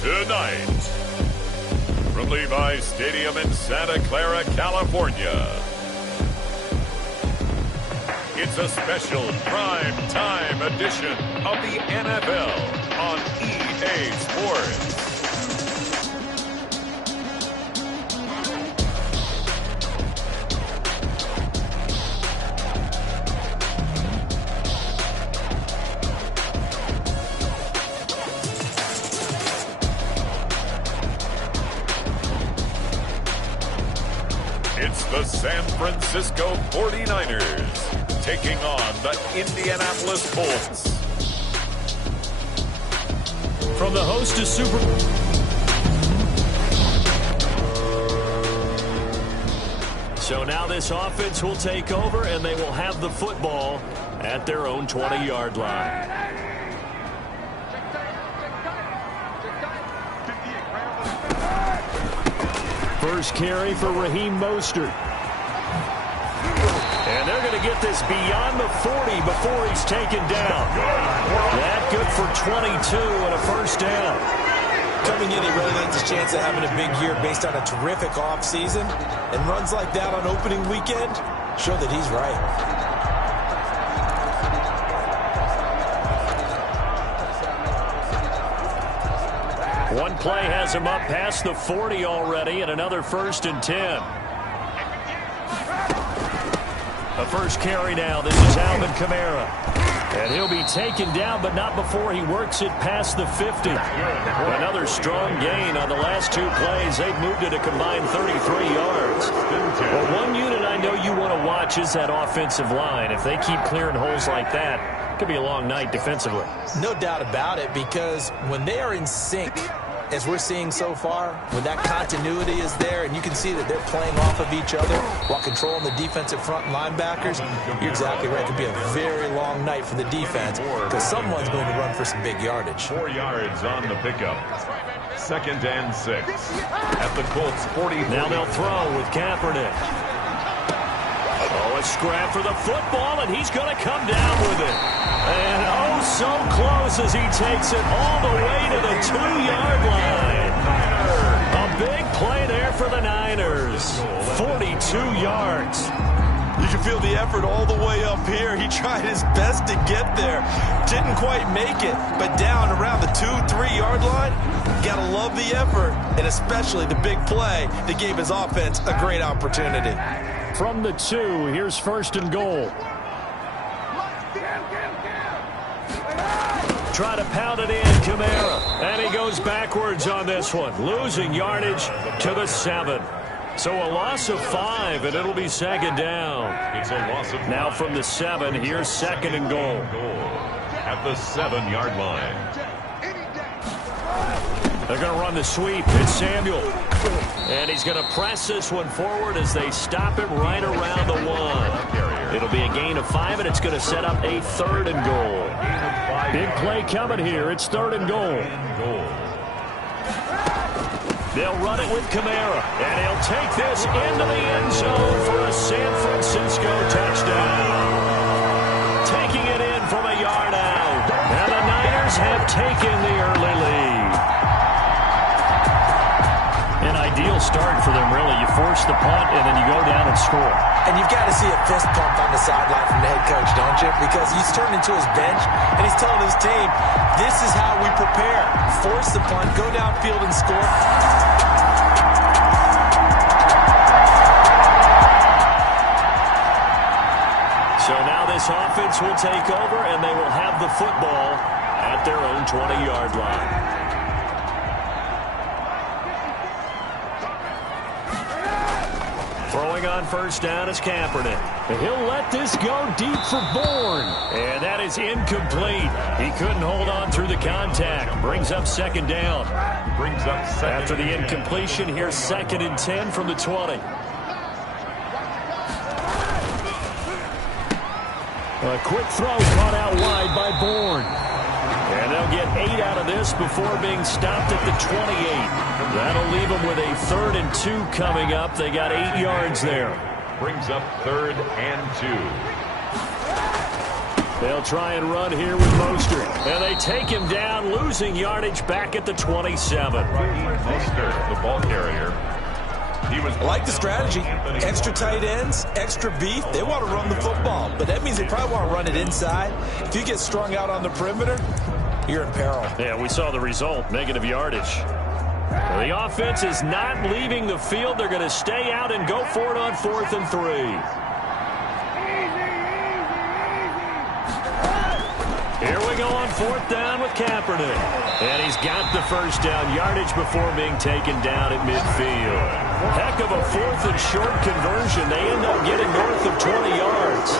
Tonight, from Levi's Stadium in Santa Clara, California, it's a special prime time edition of the NFL on EA Sports. It's the San Francisco 49ers taking on the Indianapolis Colts. From the host to Super... So now this offense will take over, and they will have the football at their own 20-yard line. First carry for Raheem Mostert. And they're going to get this beyond the 40 before he's taken down. That good for 22 and a first down. Coming in, he really likes his chance of having a big year based on a terrific offseason. And runs like that on opening weekend show that he's right. One play has him up past the 40 already, and another 1st and 10. A first carry now. This is Alvin Kamara. And he'll be taken down, but not before he works it past the 50. Another strong gain on the last two plays. They've moved it a combined 33 yards. Well, one unit I know you want to watch is that offensive line. If they keep clearing holes like that, it could be a long night defensively. No doubt about it, because when they are in sync, as we're seeing so far, when that continuity is there and you can see that they're playing off of each other while controlling the defensive front linebackers, you're exactly right. It could be a very long night for the defense because someone's going to run for some big yardage. 4 yards on the pickup. 2nd and 6 at the Colts 40. Now they'll throw with Kaepernick. Oh, a scrap for the football, and he's going to come down with it. And oh, so close as he takes it all the way to the 2-yard line. A big play there for the Niners. 42 yards. You can feel the effort all the way up here. He tried his best to get there. Didn't quite make it, but down around the 2-3 yard line, gotta love the effort, and especially the big play that gave his offense a great opportunity. From the 2, here's 1st and goal. Try to pound it in, Kamara. And he goes backwards on this one, losing yardage to the 7. So a loss of 5, and it'll be 2nd down. It's a loss of 5. Now from the 7, here's 2nd and goal. At the 7-yard line. They're going to run the sweep. It's Samuel. And he's going to press this one forward as they stop him right around the 1. It'll be a gain of 5, and it's going to set up a 3rd and goal. Big play coming here. It's 3rd and goal. They'll run it with Kamara, and he'll take this into the end zone for a San Francisco touchdown. Taking it in from a yard out, and the Niners have taken the early lead. An ideal start for them, really. You force the punt, and then you go down and score. And you've got to see a fist pump on the sideline from the head coach, don't you? Because he's turned into his bench, and he's telling his team, this is how we prepare. Force the punt, go downfield and score. So now this offense will take over, and they will have the football at their own 20-yard line. Throwing on 1st down is Kaepernick. He'll let this go deep for Bourne. And that is incomplete. He couldn't hold on through the contact. Brings up 2nd down. After the incompletion, here's 2nd and 10 from the 20. A quick throw caught out wide by Bourne. And they'll get 8 out of this before being stopped at the 28. That'll leave them with a 3rd and 2 coming up. They got 8 yards there. Brings up 3rd and 2. They'll try and run here with Mostert. And they take him down, losing yardage back at the 27. Mostert, the ball carrier. I like the strategy. Extra tight ends, extra beef. They want to run the football, but that means they probably want to run it inside. If you get strung out on the perimeter, you're in peril. Yeah, we saw the result, negative yardage. The offense is not leaving the field. They're going to stay out and go for it on 4th and 3. Here we go on 4th down with Kaepernick. And he's got the first down yardage before being taken down at midfield. Heck of a 4th and short conversion. They end up getting north of 20 yards.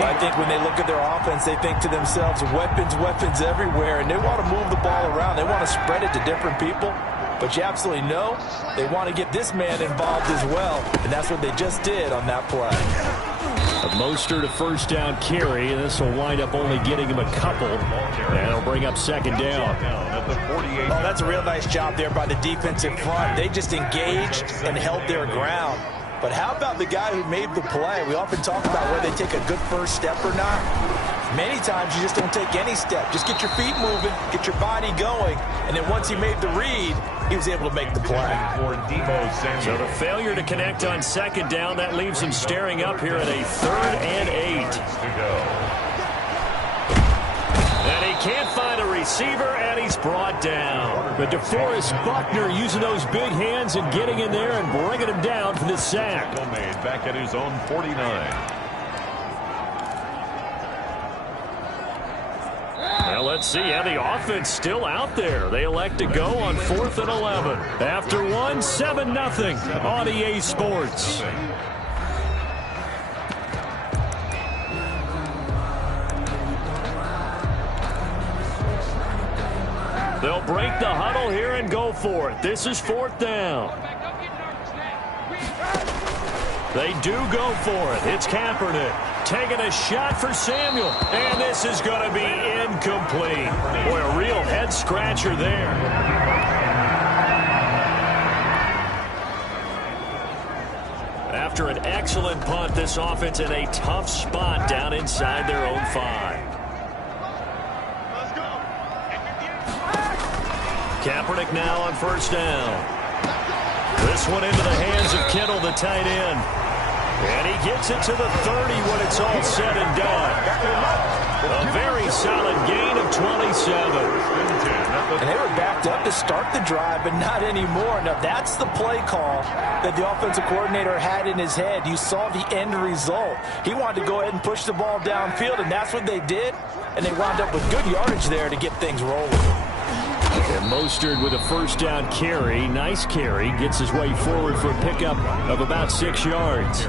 I think when they look at their offense, they think to themselves, weapons, weapons everywhere, and they want to move the ball around. They want to spread it to different people. But you absolutely know they want to get this man involved as well, and that's what they just did on that play. Mostert a first down carry, and this will wind up only getting him a couple. And it'll bring up 2nd down. Oh, that's a real nice job there by the defensive front. They just engaged and held their ground. But how about the guy who made the play? We often talk about whether they take a good first step or not. Many times you just don't take any step. Just get your feet moving, get your body going, and then once he made the read, he was able to make the play. So the failure to connect on 2nd down, that leaves him staring up here at a 3rd and 8. And he can't find a receiver, and he's brought down. But DeForest Buckner using those big hands and getting in there and bringing him down for the sack. Back at his own 49. Well, let's see how the offense still out there. They elect to go on 4th and 11. After 7-0 on EA Sports. They'll break the huddle here and go for it. This is 4th down. They do go for it. It's Kaepernick taking a shot for Samuel. And this is going to be incomplete. Boy, a real head-scratcher there. After an excellent punt, this offense in a tough spot down inside their own 5. Kaepernick now on 1st down. This one into the hands of Kittle, the tight end. And he gets it to the 30 when it's all said and done. A very solid gain of 27. And they were backed up to start the drive, but not anymore. Now, that's the play call that the offensive coordinator had in his head. You saw the end result. He wanted to go ahead and push the ball downfield, and that's what they did. And they wound up with good yardage there to get things rolling. And Mostert with a first down carry. Nice carry. Gets his way forward for a pickup of about 6 yards.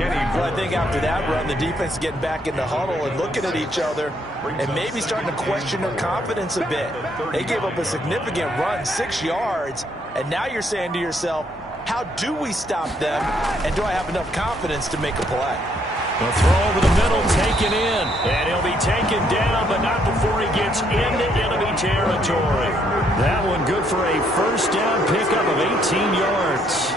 Well, I think after that run, the defense is getting back in the huddle and looking at each other and maybe starting to question their confidence a bit. They gave up a significant run, 6 yards, and now you're saying to yourself, how do we stop them, and do I have enough confidence to make a play? A throw over the middle, taken in. And he'll be taken down, but not before he gets into enemy territory. That one good for a first down pickup of 18 yards.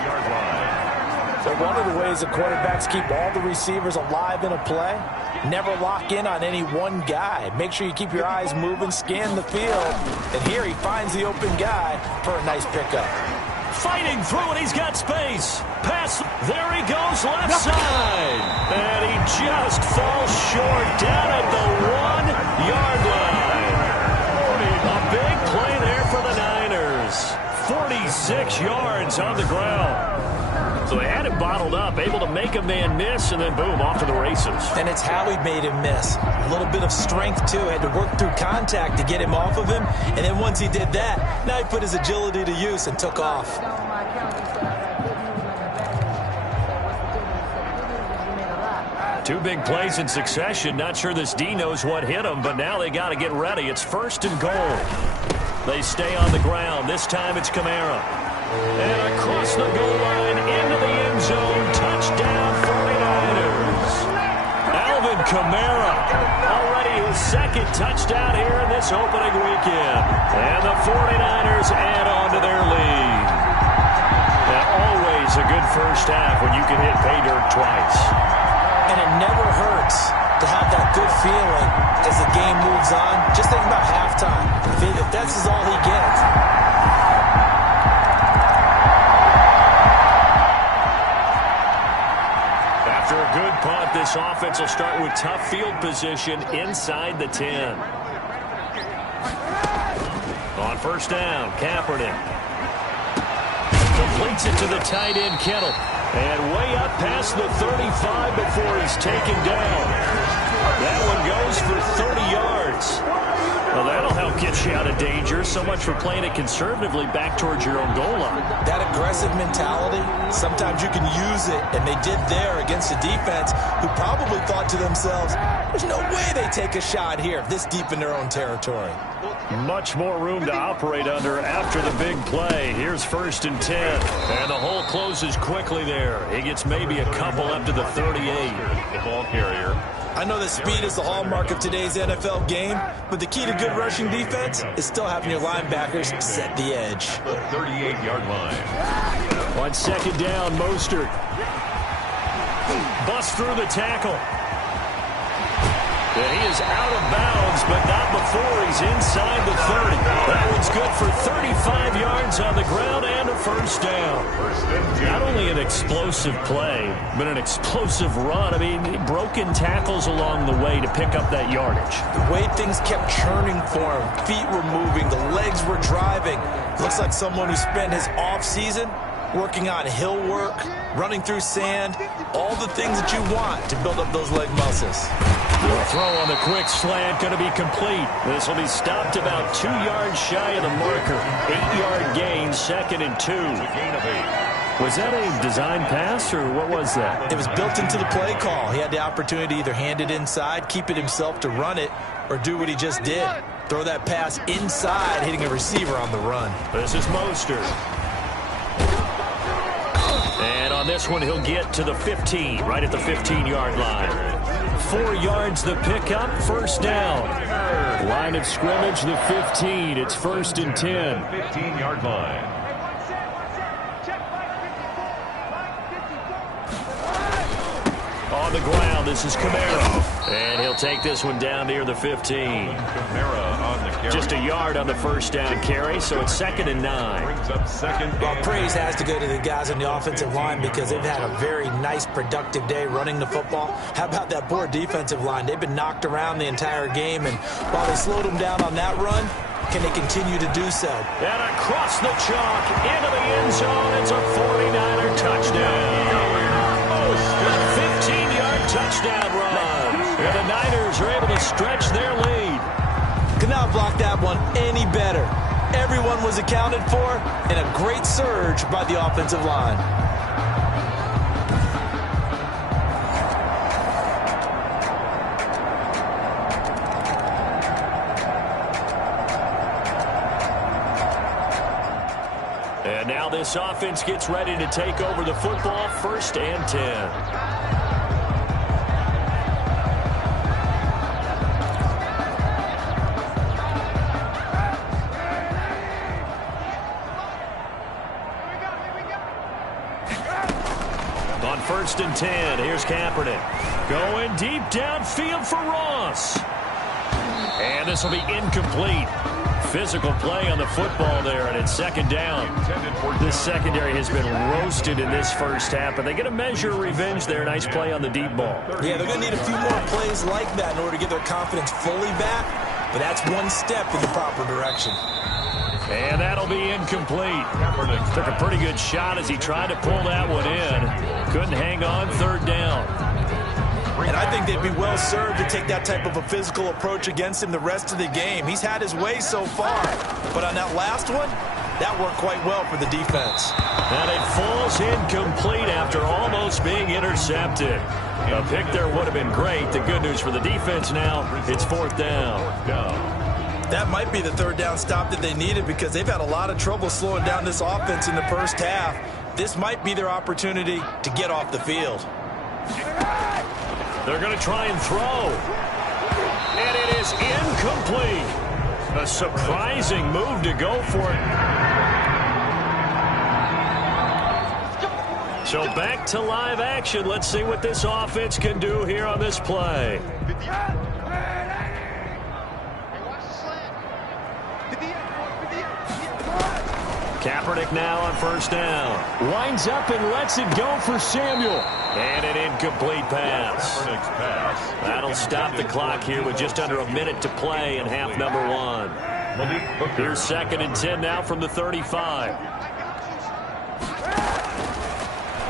So one of the ways the quarterbacks keep all the receivers alive in a play, never lock in on any one guy. Make sure you keep your eyes moving, scan the field. And here he finds the open guy for a nice pickup. Fighting through, and he's got space. Pass, there he goes, left side. And he just falls short down at the 1-yard line. A big play there for the Niners. 46 yards on the ground. So they had him bottled up, able to make a man miss, and then boom, off to the races. And it's how he made him miss. A little bit of strength, too. Had to work through contact to get him off of him. And then once he did that, now he put his agility to use and took off. Two big plays in succession. Not sure this D knows what hit him, but now they got to get ready. It's 1st and goal. They stay on the ground. This time it's Kamara. And across the goal line into the end zone. Touchdown 49ers. Alvin Kamara. Already his 2nd touchdown here in this opening weekend. And the 49ers add on to their lead. Now, always a good first half when you can hit pay dirt twice. And it never hurts to have that good feeling as the game moves on. Just think about halftime. If that's all he gets. After a good punt, this offense will start with tough field position inside the 10. On first down, Kaepernick completes it to the tight end, Kittle. And way up past the 35 before he's taken down. That one goes for 30 yards. Well, that'll help get you out of danger. So much for playing it conservatively back towards your own goal line. That aggressive mentality, sometimes you can use it, and they did there against a defense who probably thought to themselves, there's no way they take a shot here this deep in their own territory. Much more room to operate under after the big play. Here's 1st and 10. And the hole closes quickly there. He gets maybe a couple up to the 38. The ball carrier. I know that speed is the hallmark of today's NFL game, but the key to good rushing defense is still having your linebackers set the edge. The 38-yard line. On 2nd down, Mostert busts through the tackle. And he is out of bounds, but not before he's inside the 30. That one's good for 35 yards on the ground and a 1st down. Not only an explosive play, but an explosive run. I mean, broken tackles along the way to pick up that yardage. The way things kept churning for him, feet were moving, the legs were driving. Looks like someone who spent his off-season working on hill work, running through sand, all the things that you want to build up those leg muscles. The throw on the quick slant going to be complete. This will be stopped about 2 yards shy of the marker. 8-yard gain, 2nd and 2. Was that a design pass, or what was that? It was built into the play call. He had the opportunity to either hand it inside, keep it himself to run it, or do what he just did. Throw that pass inside, hitting a receiver on the run. This is Mostert. And on this one, he'll get to the 15, right at the 15-yard line. 4 yards the pickup, 1st down. Line of scrimmage, the 15. It's 1st and 10. 15-yard line. On the ground, this is Kamara. And he'll take this one down near the 15. Kamara on the carry. Just a yard on the 1st down carry, so it's 2nd and 9. Brings up 2nd. Well, praise has to go to the guys on the offensive line because they've had a very nice, productive day running the football. How about that poor defensive line? They've been knocked around the entire game, and while they slowed them down on that run, can they continue to do so? And across the chalk, into the end zone, it's a 49er touchdown. A 15-yard touchdown run. And the Niners are able to stretch their lead. Could not block that one any better. Everyone was accounted for, and a great surge by the offensive line. And now this offense gets ready to take over the football, 1st and 10. On 1st and 10, here's Kaepernick. Going deep downfield for Ross. And this will be incomplete. Physical play on the football there, and it's 2nd down. This secondary has been roasted in this 1st half, but they get a measure of revenge there. Nice play on the deep ball. Yeah, they're going to need a few more plays like that in order to get their confidence fully back, but that's one step in the proper direction. And that'll be incomplete. Took a pretty good shot as he tried to pull that one in. Couldn't hang on, 3rd down. And I think they'd be well served to take that type of a physical approach against him the rest of the game. He's had his way so far, but on that last one, that worked quite well for the defense. And it falls incomplete after almost being intercepted. A pick there would have been great. The good news for the defense now, it's 4th down. That might be the 3rd down stop that they needed because they've had a lot of trouble slowing down this offense in the 1st half. This might be their opportunity to get off the field. They're going to try and throw. And it is incomplete. A surprising move to go for it. So back to live action. Let's see what this offense can do here on this play. Kaepernick now on first down. Winds up and lets it go for Samuel. And an incomplete pass. That'll stop the clock here with just under a minute to play in half number 1. Here's 2nd and 10 now from the 35.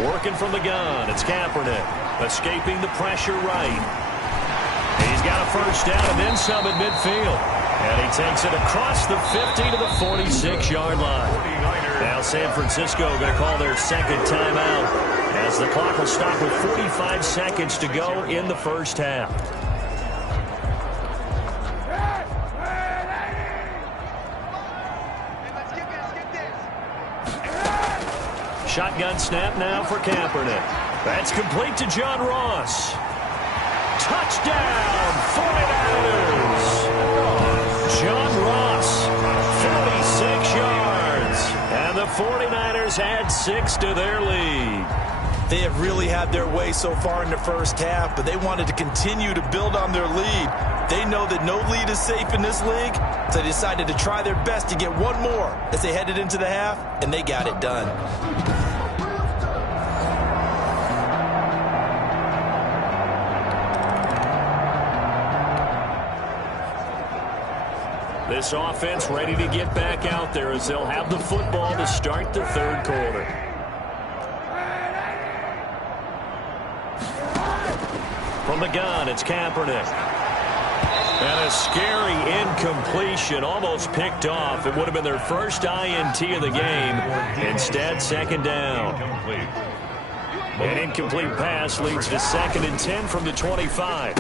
Working from the gun, it's Kaepernick. Escaping the pressure right. He's got a first down and then some at midfield. And he takes it across the 50 to the 46-yard line. Now San Francisco going to call their second timeout as the clock will stop with 45 seconds to go in the first half. Shotgun snap now for Kaepernick. That's complete to John Ross. Touchdown, 49ers! John Ross, 46 yards. And the 49ers add 6 to their lead. They have really had their way so far in the first half, but they wanted to continue to build on their lead. They know that no lead is safe in this league, so they decided to try their best to get one more as they headed into the half, and they got it done. This offense ready to get back out there as they'll have the football to start the third quarter. From the gun, it's Kaepernick. And a scary incompletion, almost picked off. It would have been their first INT of the game. Instead, second down. An incomplete pass leads to 2nd and 10 from the 25.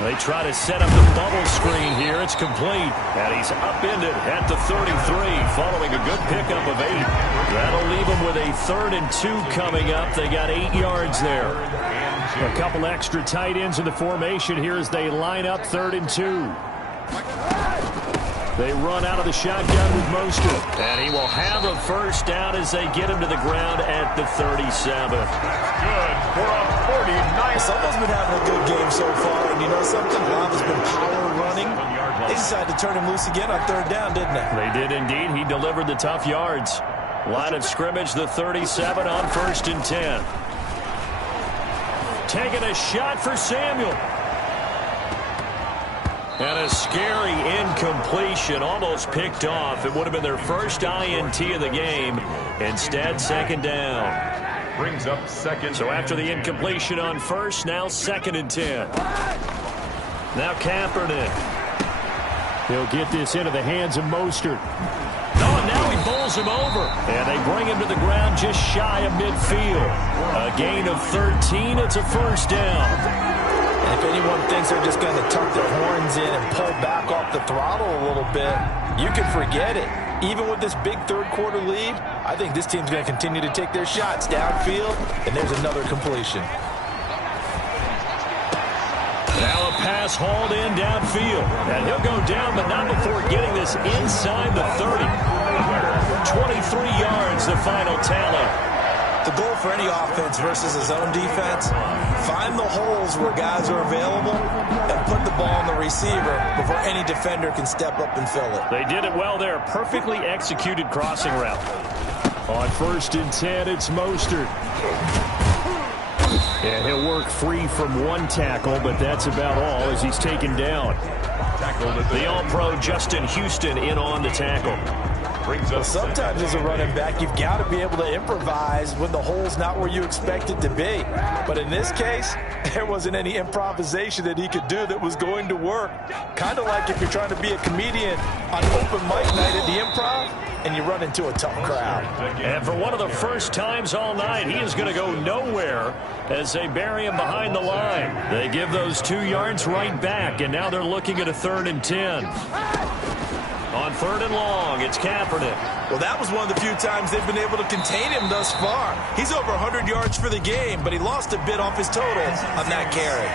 They try to set up the bubble screen here. It's complete. And he's upended at the 33 following a good pickup of 8. That'll leave him with a 3rd and 2 coming up. They got 8 yards there. A couple extra tight ends in the formation here as they line up 3rd and 2. They run out of the shotgun with Mostert. And he will have a first down as they get him to the ground at the 37. Good for a 49. Someone's been having a good game so far, and you know something? Rob has been power running. They decided to turn him loose again on 3rd down, didn't they? They did indeed. He delivered the tough yards. Line of scrimmage, the 37 on 1st and 10. Taking a shot for Samuel. And a scary incompletion, almost picked off. It would have been their first INT of the game. Instead, 2nd down. Brings up 2nd. So after the incompletion on 1st, now 2nd and 10. Now Kaepernick. He'll get this into the hands of Mostert. Oh, and now he bowls him over. And they bring him to the ground just shy of midfield. A gain of 13. It's a first down. And if anyone thinks they're just going to tuck their horns in and pull back off the throttle a little bit, you can forget it. Even with this big third-quarter lead, I think this team's going to continue to take their shots downfield, and there's another completion. Now a pass hauled in downfield. And he'll go down, but not before getting this inside the 30. 23 yards, the final tally. The goal for any offense versus a zone defense, find the holes where guys are available and put the ball on the receiver before any defender can step up and fill it. They did it well there. Perfectly executed crossing route. On 1st and 10, it's Mostert. And he'll work free from one tackle, but that's about all as he's taken down. The All-Pro Justin Houston in on the tackle. Well, sometimes as a running back, you've got to be able to improvise when the hole's not where you expect it to be. But in this case, there wasn't any improvisation that he could do that was going to work. Kind of like if you're trying to be a comedian on open mic night at the Improv and you run into a tough crowd. And for one of the first times all night, he is going to go nowhere as they bury him behind the line. They give those 2 yards right back, and now they're looking at a 3rd and 10. On 3rd and long, it's Kaepernick. Well, that was one of the few times they've been able to contain him thus far. He's over 100 yards for the game, but he lost a bit off his total on that carry.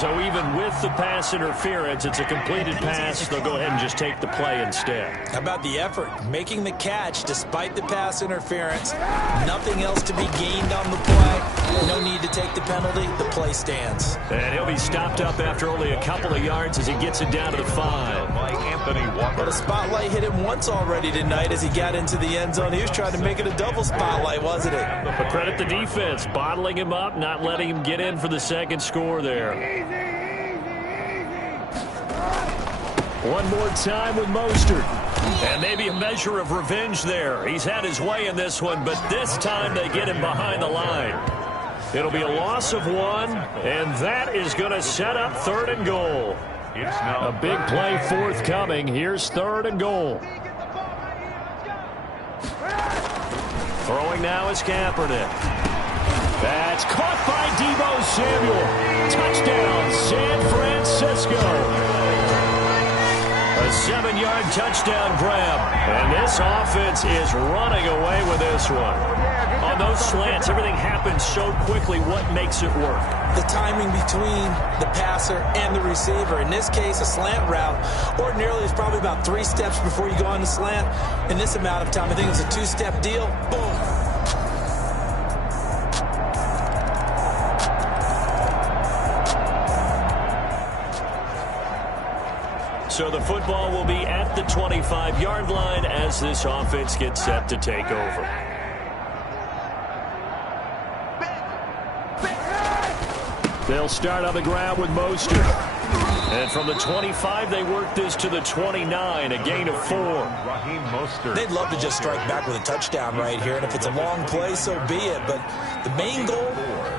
So even with the pass interference, it's a completed pass. They'll go ahead and just take the play instead. How about the effort? Making the catch despite the pass interference. Nothing else to be gained on the play. No need to take the penalty. The play stands. And he'll be stopped up after only a couple of yards as he gets it down to the 5. But a spotlight hit him once already tonight as he got into the end zone. He was trying to make it a double spotlight, wasn't it? But credit the defense, bottling him up, not letting him get in for the second score there. One more time with Mostert. And maybe a measure of revenge there. He's had his way in this one, but this time they get him behind the line. It'll be a loss of 1, and that is going to set up 3rd and goal. A big play forthcoming. Here's 3rd and goal. Throwing now is Kaepernick. That's caught by Deebo Samuel. Touchdown, San Francisco. A 7-yard touchdown grab. And this offense is running away with this one. On those slants, everything happens so quickly. What makes it work? The timing between the passer and the receiver. In this case, a slant route ordinarily is probably about 3 steps before you go on the slant. In this amount of time, I think it's a 2-step deal. Boom. So the football will be at the 25-yard line as this offense gets set to take over. They'll start on the ground with Mostert. And from the 25, they work this to the 29, a gain of 4. They'd love to just strike back with a touchdown right here, and if it's a long play, so be it. But the main goal,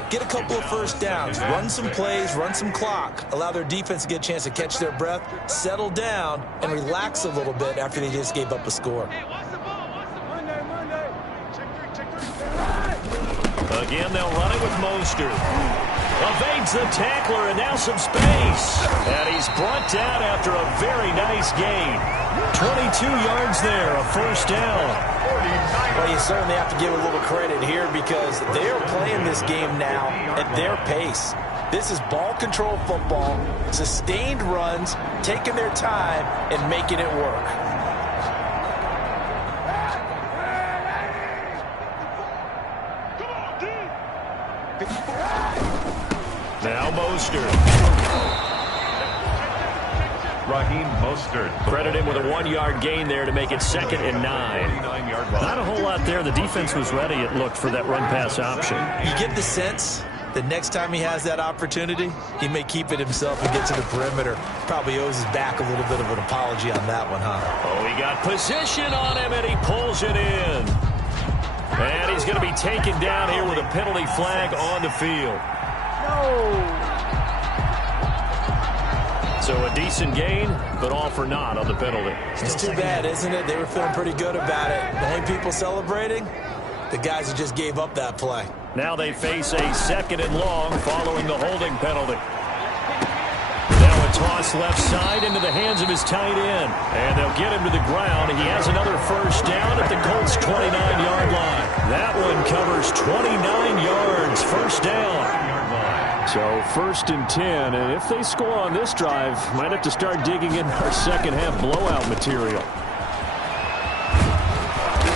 get a couple of first downs, run some plays, run some clock, allow their defense to get a chance to catch their breath, settle down, and relax a little bit after they just gave up a score. Again, they'll run it with Mostert. Evades the tackler, and now some space. And he's brought down after a very nice gain. 22 yards there, a first down. Well, you certainly have to give a little credit here because they're playing this game now at their pace. This is ball control football, sustained runs, taking their time, and making it work. Now Mostert. Credit him with a 1-yard gain there to make it 2nd and 9. Not a whole lot there. The defense was ready, it looked, for that run-pass option. You get the sense that next time he has that opportunity, he may keep it himself and get to the perimeter. Probably owes his back a little bit of an apology on that one, huh? Oh, he got position on him, and he pulls it in. And he's going to be taken down here with a penalty flag on the field. So a decent gain, but all for naught on the penalty. It's too bad, isn't it? They were feeling pretty good about it. The only people celebrating, the guys who just gave up that play. Now they face a 2nd and long following the holding penalty. Now a toss left side into the hands of his tight end. And they'll get him to the ground. He has another first down at the Colts' 29-yard line. That one covers 29 yards, first down. So 1st and 10, and if they score on this drive, might have to start digging in our second-half blowout material.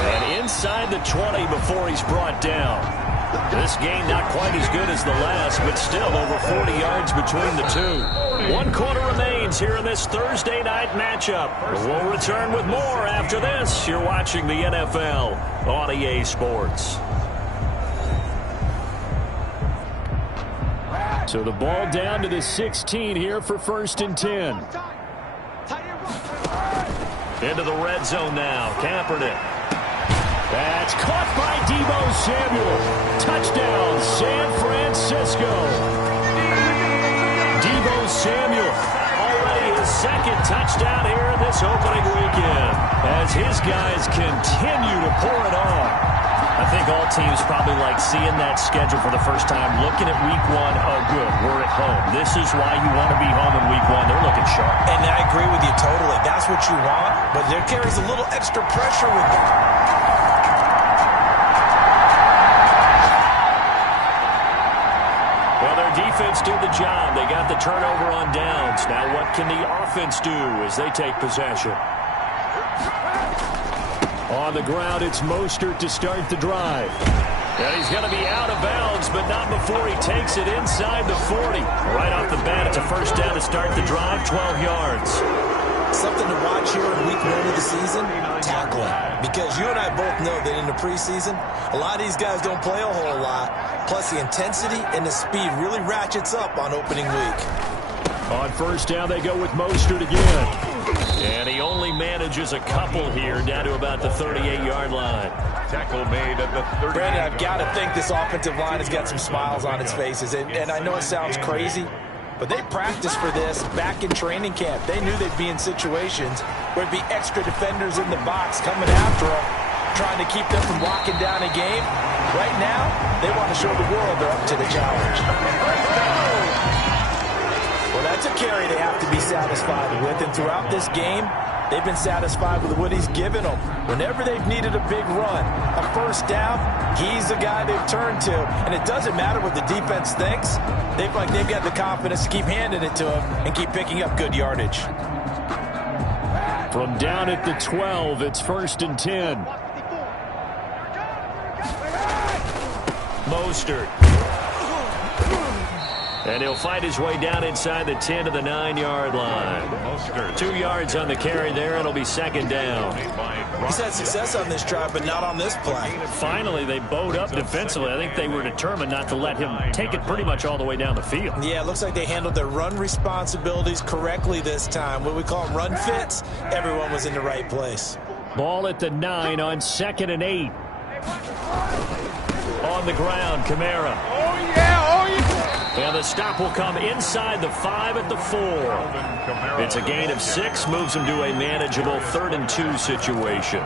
And inside the 20 before he's brought down. This game not quite as good as the last, but still over 40 yards between the two. 1 quarter remains here in this Thursday night matchup. We'll return with more after this. You're watching the NFL on EA Sports. So the ball down to the 16 here for 1st and 10. Into the red zone now. Kaepernick. That's caught by Deebo Samuel. Touchdown, San Francisco. Deebo Samuel already his 2nd touchdown here in this opening weekend as his guys continue to pour it on. I think all teams probably like seeing that schedule for the first time, looking at week 1. Oh, good, we're at home. This is why you want to be home in week 1. They're looking sharp. And I agree with you totally. That's what you want, but there carries a little extra pressure with it. Well, they're defense did the job. They got the turnover on downs. Now what can the offense do as they take possession? On the ground, it's Mostert to start the drive. And he's going to be out of bounds, but not before he takes it inside the 40. Right off the bat, it's a first down to start the drive, 12 yards. Something to watch here in week 1 of the season, tackling. Because you and I both know that in the preseason, a lot of these guys don't play a whole lot. Plus, the intensity and the speed really ratchets up on opening week. On first down, they go with Mostert again. And he only manages a couple here down to about the 38-yard line. Tackle made at the 30. Brandon, I've got to think this offensive line has got some smiles on its faces. And I know it sounds crazy, but they practiced for this back in training camp. They knew they'd be in situations where there'd be extra defenders in the box coming after them, trying to keep them from locking down a game. Right now, they want to show the world they're up to the challenge. Well, that's a carry they have to be satisfied with. And throughout this game, they've been satisfied with what he's given them. Whenever they've needed a big run, a first down, he's the guy they've turned to. And it doesn't matter what the defense thinks. They've got the confidence to keep handing it to him and keep picking up good yardage. From down at the 12, it's 1st and 10. Mostert. And he'll fight his way down inside the 10 to the 9-yard line. 2 yards on the carry there. It'll be second down. He's had success on this drive, but not on this play. Finally, they bowed up defensively. I think they were determined not to let him take it pretty much all the way down the field. Yeah, it looks like they handled their run responsibilities correctly this time. What we call them run fits, everyone was in the right place. Ball at the 9 on 2nd and 8. On the ground, Kamara. Oh, yeah, oh, yeah. And the stop will come inside the 5 at the 4. It's a gain of 6, moves him to a manageable 3rd and 2 situation.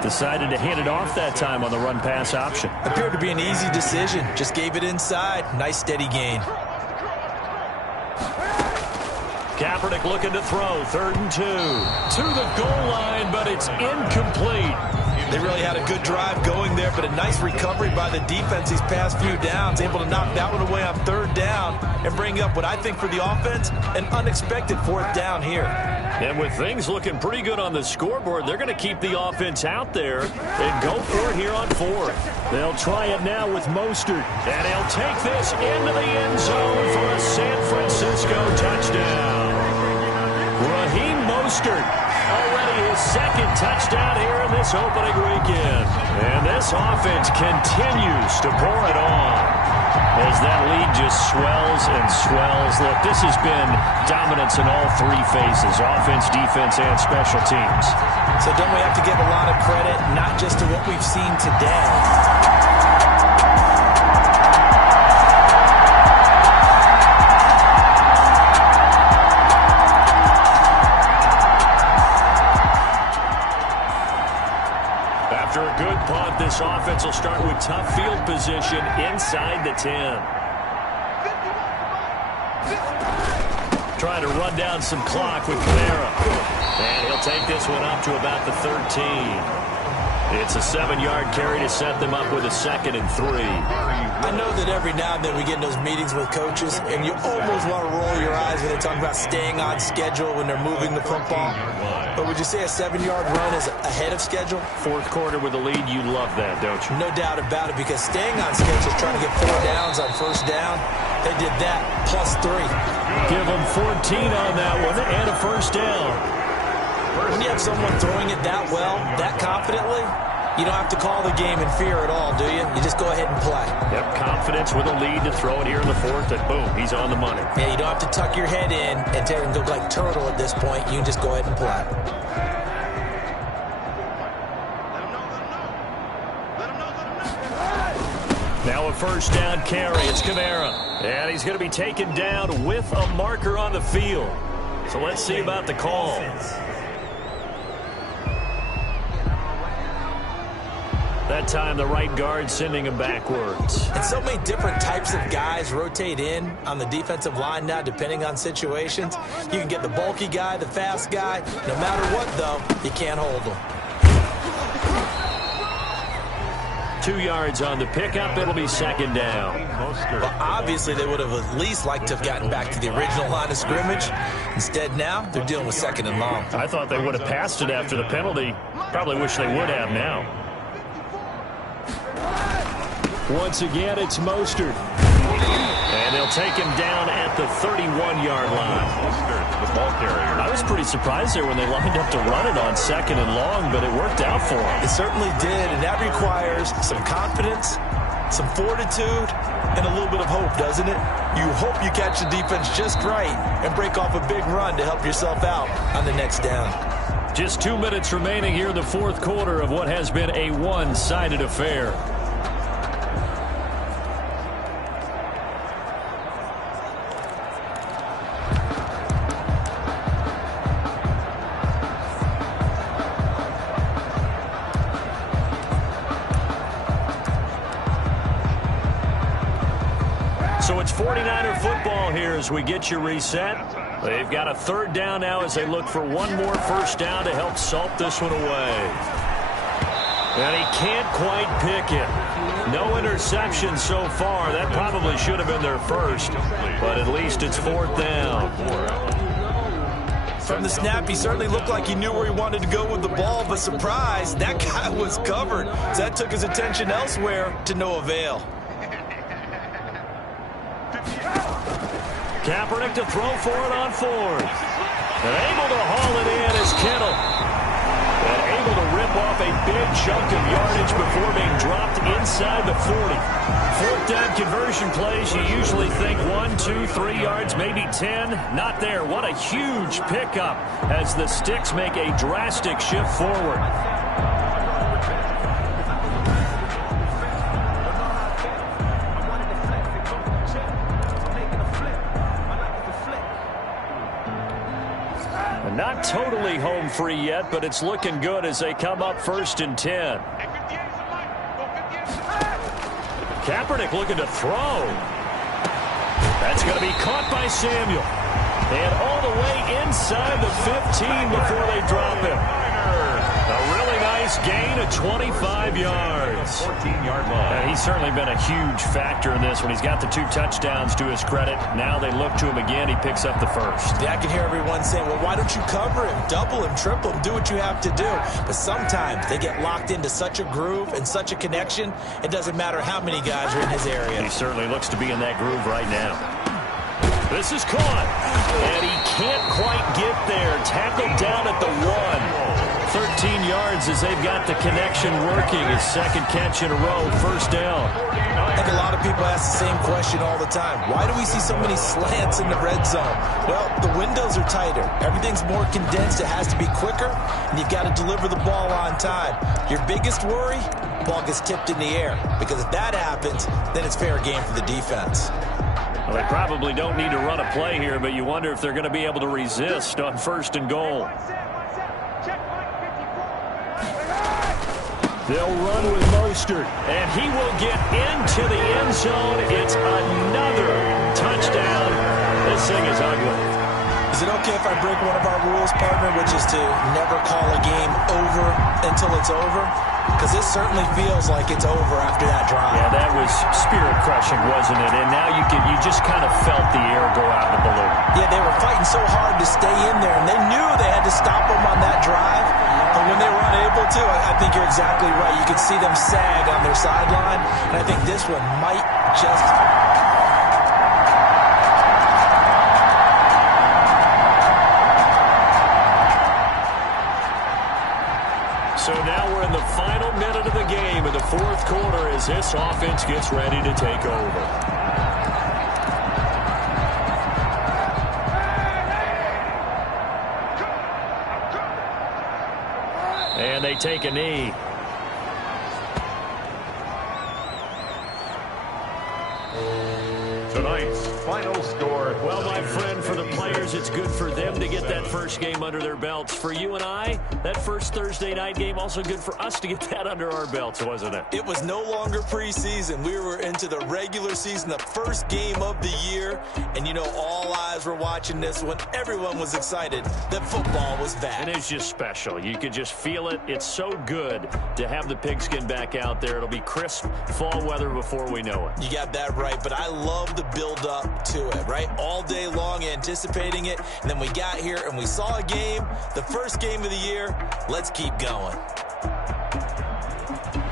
Decided to hand it off that time on the run-pass option. Appeared to be an easy decision. Just gave it inside. Nice, steady gain. Kaepernick looking to throw, 3rd and 2. To the goal line, but it's incomplete. They really had a good drive going there, but a nice recovery by the defense these past few downs. Able to knock that one away on 3rd down and bring up what I think for the offense, an unexpected 4th down here. And with things looking pretty good on the scoreboard, they're going to keep the offense out there and go for it here on 4th. They'll try it now with Mostert, and he'll take this into the end zone for a San Francisco touchdown. Raheem Mostert. Already his 2nd touchdown here in this opening weekend. And this offense continues to pour it on as that lead just swells and swells. Look, this has been dominance in all 3 phases, offense, defense, and special teams. So don't we have to give a lot of credit, not just to what we've seen today, this offense will start with tough field position inside the 10. Trying to run down some clock with Kamara. And he'll take this one up to about the 13. It's a 7-yard carry to set them up with a 2nd and 3. I know that every now and then we get in those meetings with coaches, and you almost want to roll your eyes when they talk about staying on schedule when they're moving the football. But would you say a 7-yard run is ahead of schedule? 4th quarter with a lead, you love that, don't you? No doubt about it, because staying on schedule is trying to get 4 downs on 1st down. They did that, plus 3. Give them 14 on that one, and a 1st down. When you have someone throwing it that well, that confidently, you don't have to call the game in fear at all, do you? You just go ahead and play. Yep, confidence with a lead to throw it here in the 4th, and boom, he's on the money. Yeah, you don't have to tuck your head in and look like turtle at this point. You can just go ahead and play. Now a 1st down carry. It's Kamara. And he's going to be taken down with a marker on the field. So let's see about the call. That time the right guard sending him backwards. And so many different types of guys rotate in on the defensive line now, depending on situations. You can get the bulky guy, the fast guy. No matter what, though, you can't hold them. 2 yards on the pickup. It'll be second down. Well, obviously, they would have at least liked to have gotten back to the original line of scrimmage. Instead, now they're dealing with second and long. I thought they would have passed it after the penalty. Probably wish they would have now. Once again, it's Mostert. And they'll take him down at the 31-yard line. Mostert, the ball carrier. I was pretty surprised there when they lined up to run it on second and long, but it worked out for them. It certainly did, and that requires some confidence, some fortitude, and a little bit of hope, doesn't it? You hope you catch the defense just right and break off a big run to help yourself out on the next down. Just 2 minutes remaining here in the fourth quarter of what has been a one-sided affair. So it's 49er football here as we get you reset. They've got a third down now as they look for one more first down to help salt this one away. And he can't quite pick it. No interceptions so far. That probably should have been their first, but at least it's fourth down. From the snap, he certainly looked like he knew where he wanted to go with the ball, but surprise, that guy was covered. So that took his attention elsewhere to no avail. Kaepernick to throw for it on fourth. And able to haul it in is Kittle. And able to rip off a big chunk of yardage before being dropped inside the 40. Fourth down conversion plays, you usually think 1, 2, 3 yards, maybe 10. Not there. What a huge pickup as the sticks make a drastic shift forward. Not totally home free yet, but it's looking good as they come up first and 10. Kaepernick looking to throw. That's going to be caught by Samuel. And all the way inside the 15 before they drop him. A really nice gain of 25 yards. 14-yard line. And he's certainly been a huge factor in this when he's got the 2 touchdowns to his credit. Now they look to him again. He picks up the first. Yeah, I can hear everyone saying, well, why don't you cover him, double him, triple him, do what you have to do. But sometimes they get locked into such a groove and such a connection, it doesn't matter how many guys are in his area. He certainly looks to be in that groove right now. This is caught. And he can't quite get there. Tackled down at the 1. 13 yards as they've got the connection working. His second catch in a row, first down. I think a lot of people ask the same question all the time. Why do we see so many slants in the red zone? Well, the windows are tighter. Everything's more condensed. It has to be quicker, and you've got to deliver the ball on time. Your biggest worry, ball gets tipped in the air, because if that happens, then it's fair game for the defense. Well, they probably don't need to run a play here, but you wonder if they're going to be able to resist on first and goal. They'll run with Mostert, and he will get into the end zone. It's another touchdown. This thing is ugly. Is it okay if I break one of our rules, partner, which is to never call a game over until it's over? Because this certainly feels like it's over after that drive. Yeah, that was spirit-crushing, wasn't it? And now you just kind of felt the air go out of the balloon. Yeah, they were fighting so hard to stay in there, and they knew they had to stop them on that drive. But when they were unable to, I think you're exactly right. You could see them sag on their sideline, and I think this one might just... So now we're in the final minute of the game in the fourth quarter as this offense gets ready to take over. And they take a knee. Tonight's final score. Well, my friend, for the players, it's good for them to get that first game under their belts. For you and I, that first Thursday night game, also good for us to get that under our belts, wasn't it? It was no longer preseason. We were into the regular season, the first game of the year. And, you know, all eyes were watching this when everyone was excited that football was back. And it's just special. You could just feel it. It's so good to have the pigskin back out there. It'll be crisp fall weather before we know it. You got that right, but I love the build-up to it, right? All day long anticipating it, and then we got here and we saw a game, the first game of the year. Let's keep going.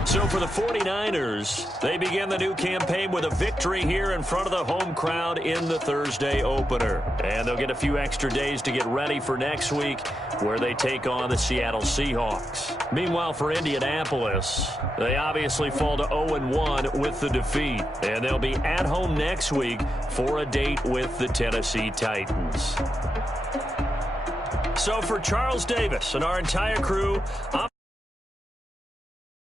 So for the 49ers, they begin the new campaign with a victory here in front of the home crowd in the Thursday opener. And they'll get a few extra days to get ready for next week where they take on the Seattle Seahawks. Meanwhile, for Indianapolis, they obviously fall to 0-1 with the defeat. And they'll be at home next week for a date with the Tennessee Titans. So for Charles Davis and our entire crew, I'm